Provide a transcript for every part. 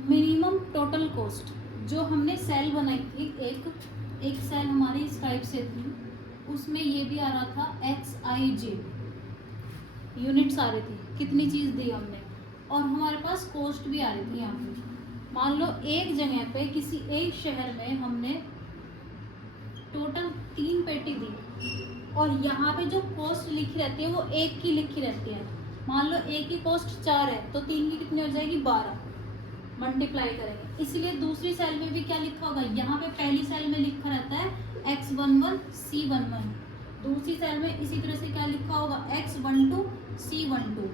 Minimum total cost जो हमने cell बनाई थी, एक सेल हमारी इस टाइप से थी, उसमें ये भी आ रहा था XIJ यूनिट्स आ रही थी, कितनी चीज़ दी हमने, और हमारे पास कॉस्ट भी आ रही थी यहाँ पे। मान लो एक जगह पे किसी एक शहर में हमने टोटल 3 पेटी दी और यहाँ पे जो कॉस्ट लिखी रहती है वो एक की लिखी रहती है। मान लो एक की कॉस्ट 4 है तो 3 की कितनी हो जाएगी, 12, मल्टीप्लाई करेंगे। इसलिए दूसरी सेल में भी क्या लिखा होगा, यहाँ पे पहली सेल में लिखा रहता है X11 C11, दूसरी सेल में इसी तरह से क्या लिखा होगा X12 C12,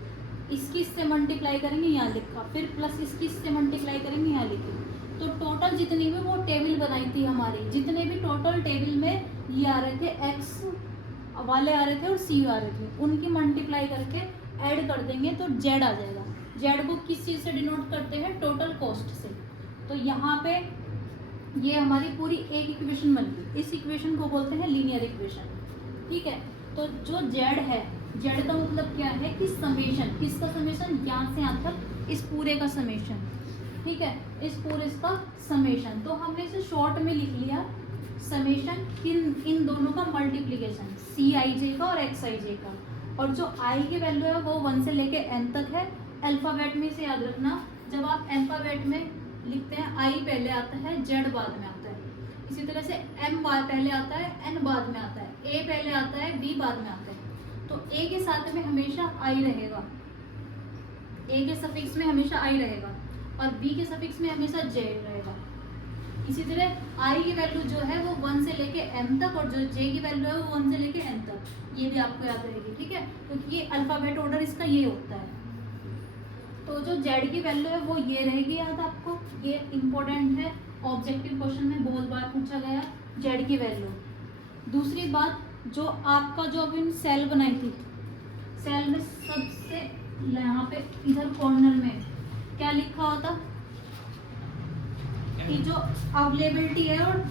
इसकी इससे मल्टीप्लाई करेंगे यहाँ लिखा, फिर प्लस इसकी इससे मल्टीप्लाई करेंगे यहाँ लिखी। तो टोटल जितनी भी वो टेबल बनाई थी हमारी, जितने भी टोटल टेबल में ये आ रहे थे X वाले आ रहे थे और C आ रहे थे, उनकी मल्टीप्लाई करके ऐड कर देंगे तो Z आ जाएगा। Z को किस चीज़ से डिनोट करते हैं, टोटल कॉस्ट से। तो यहाँ पे ये हमारी पूरी एक इक्वेशन बन गई, इस इक्वेशन को बोलते हैं लीनियर इक्वेशन। ठीक है, तो जो Z है, Z का मतलब क्या है कि समेशन, किसका समेशन, यहाँ से यहाँ तक इस पूरे का समेशन। ठीक है, इस पूरे का समेशन, तो हमने इसे शॉर्ट में लिख लिया समेशन इन दोनों का मल्टीप्लीकेशन, CIJ का और XIJ का। और जो I की वैल्यू है वो 1 से लेके N तक है। अल्फ़ाबेट में इसे याद रखना, जब आप अल्फ़ाबेट में लिखते हैं I पहले आता है, Z बाद में आता है। इसी तरह से M पहले आता है, N बाद में आता है, A पहले आता है, B बाद में आता है। तो A के साथ में हमेशा I रहेगा, A के सफिक्स में हमेशा I रहेगा और B के सफिक्स में हमेशा Z रहेगा। इसी तरह I की वैल्यू जो है वो 1 से लेके M तक और जो J की वैल्यू है वो 1 से लेके N तक, ये भी आपको याद रहेगी। ठीक है, क्योंकि ये अल्फ़ाबेट ऑर्डर इसका ये होता है। तो जो Z की वैल्यू है वो ये रहेगी याद आपको, ये इम्पोर्टेंट है, ऑब्जेक्टिव क्वेश्चन में बहुत बार पूछा गया Z की वैल्यू। दूसरी बात, जो आपका जो अभी सेल बनाई थी, सेल में सबसे यहाँ पे इधर कॉर्नर में क्या लिखा होता कि जो अवेलेबिलिटी है और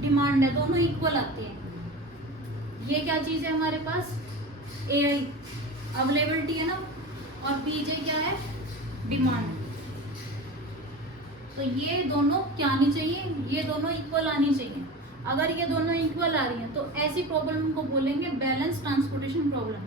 डिमांड है दोनों इक्वल आती है। ये क्या चीज़ है हमारे पास, AI अवेलेबिलिटी है ना, और PJ क्या है, डिमांड। तो ये दोनों क्या आनी चाहिए, ये दोनों इक्वल आनी चाहिए। अगर ये दोनों इक्वल आ रही हैं तो ऐसी प्रॉब्लम को बोलेंगे बैलेंस ट्रांसपोर्टेशन प्रॉब्लम।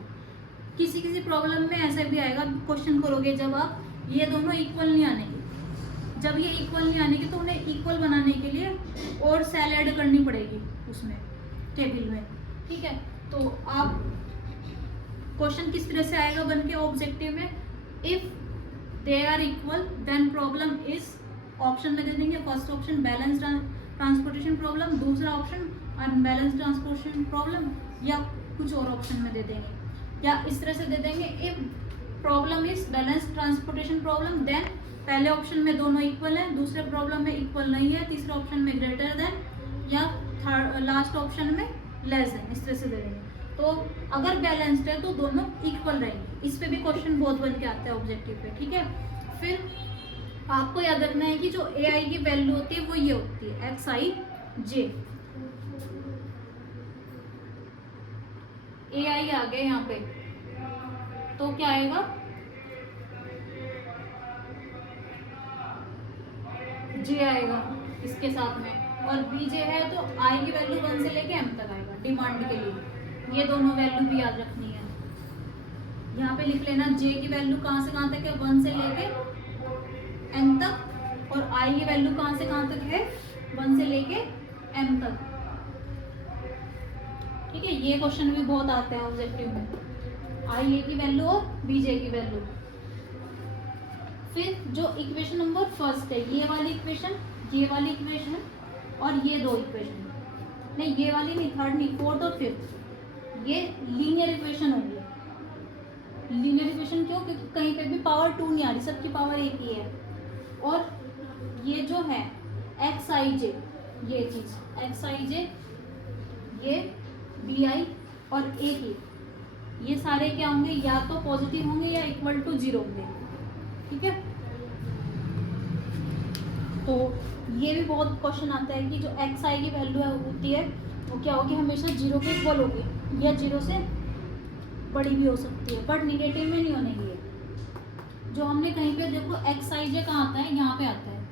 किसी किसी प्रॉब्लम में ऐसा भी आएगा, क्वेश्चन करोगे जब आप, ये दोनों इक्वल नहीं आने की, जब ये इक्वल नहीं आने की तो उन्हें इक्वल बनाने के लिए और सेल ऐड करनी पड़ेगी उसमें टेबल में। ठीक है, तो आप क्वेश्चन किस तरह से आएगा बन के ऑब्जेक्टिव में, if they are equal then problem is, option में दे देंगे, first option balance transportation problem, दूसरा ऑप्शन अनबैलेंस ट्रांसपोर्टेशन प्रॉब्लम, या कुछ और ऑप्शन में दे देंगे, या इस तरह से दे देंगे if problem is balance transportation problem then, पहले ऑप्शन में दोनों इक्वल हैं, दूसरे प्रॉब्लम में इक्वल नहीं है, तीसरे ऑप्शन में ग्रेटर देन, या थर्ड लास्ट ऑप्शन में लेस देन, इस तरह से दे देंगे। तो अगर बैलेंस्ड है तो दोनों इक्वल रहेंगे। इस पे भी क्वेश्चन बहुत बन के आता है ऑब्जेक्टिव पे। ठीक है, फिर आपको याद रखना है कि जो AI की वैल्यू होती है वो ये होती है XIJ। AI आ गए यहाँ पे तो क्या आएगा, J आएगा इसके साथ में, और BJ है तो I की वैल्यू 1 से लेके M तक आएगा डिमांड के लिए। ये दोनों वैल्यू भी याद रखनी है, यहाँ पे लिख लेना J की वैल्यू कहाँ से कहाँ तक है, 1 से लेके N तक, और I की वैल्यू कहाँ से कहाँ तक है, 1 से लेके M तक। ठीक है, ये क्वेश्चन भी बहुत आते हैं ऑब्जेक्टिव में, IA की वैल्यू और BJ की वैल्यू। फिर जो इक्वेशन नंबर फर्स्ट है, ये वाली इक्वेशन और ये दो इक्वेशन, नहीं ये वाली नहीं, थर्ड नहीं, फोर्थ और फिफ्थ, ये लीनियर इक्वेशन होगी। लीनियर इक्वेशन क्यों, क्योंकि कहीं पे भी पावर 2 नहीं आ रही, सबकी पावर एक ही है। और ये जो है XIJ, ये चीज XIJ, ये BI और AK, ये सारे क्या होंगे, या तो पॉजिटिव होंगे या इक्वल टू 0 होंगे। ठीक है, तो ये भी बहुत क्वेश्चन आता है कि जो XI की वैल्यू होती है वो क्या होगी, हमेशा 0 के इक्वल होगी या 0 से बड़ी भी हो सकती है, बट निगेटिव में नहीं होने की है। जो हमने कहीं पे देखो XIJ कहाँ आता है, यहाँ पे आता है,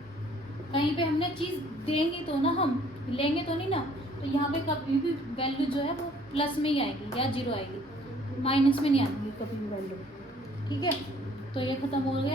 कहीं पे हमने चीज़ देंगे तो ना, हम लेंगे तो नहीं ना, तो यहाँ पे कभी भी वैल्यू जो है वो प्लस में ही आएगी या जीरो आएगी, माइनस में नहीं आएगी कभी भी वैल्यू। ठीक है, तो ये खत्म हो गया।